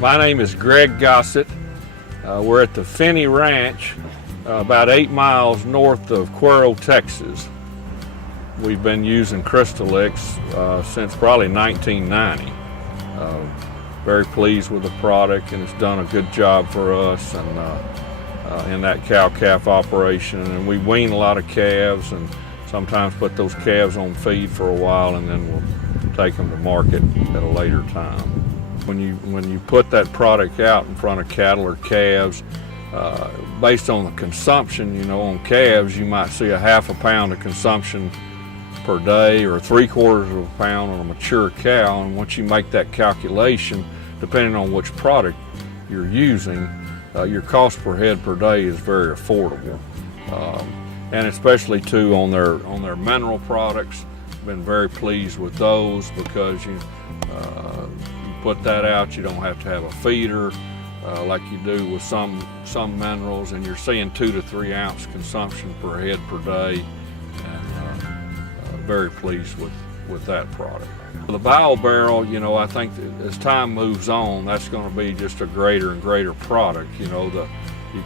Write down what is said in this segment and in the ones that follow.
My name is Greg Gossett. We're at the Finney Ranch, about 8 miles north of Cuero, Texas. We've been using Crystalyx since probably 1990. Very pleased with the product, and it's done a good job for us and in that cow-calf operation. And we wean a lot of calves and sometimes put those calves on feed for a while, and then we'll take them to market at a later time. When you put that product out in front of cattle or calves, based on the consumption, on calves, you might see a half a pound of consumption per day or 3/4 of a pound on a mature cow. And once you make that calculation, depending on which product you're using, your cost per head per day is very affordable. And especially too on their mineral products, been very pleased with those because you put that out, you don't have to have a feeder like you do with some minerals, and you're seeing 2 to 3 ounce consumption per head per day, and very pleased with that product. The bowel barrel, I think that as time moves on, that's going to be just a greater and greater product. You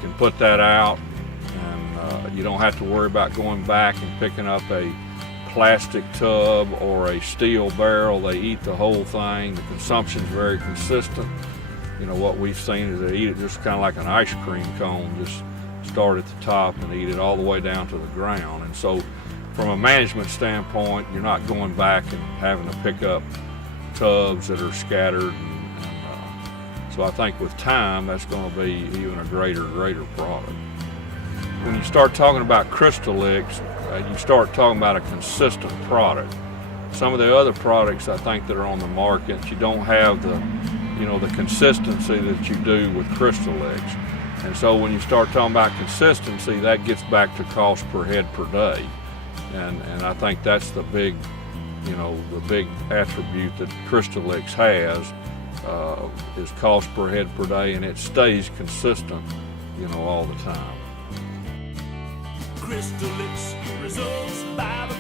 can put that out, and you don't have to worry about going back and picking up a plastic tub or a steel barrel. They eat the whole thing. The consumption is very consistent. What we've seen is they eat it just kind of like an ice cream cone, just start at the top and eat it all the way down to the ground. And so from a management standpoint, you're not going back and having to pick up tubs that are scattered. So I think with time, that's going to be even a greater product. When you start talking about Crystalyx, you start talking about a consistent product. Some of the other products I think that are on the market, you don't have the consistency that you do with Crystalyx. And so when you start talking about consistency, that gets back to cost per head per day. And I think that's the big attribute that Crystalyx has, is cost per head per day, and it stays consistent, all the time. Crystalyx results by the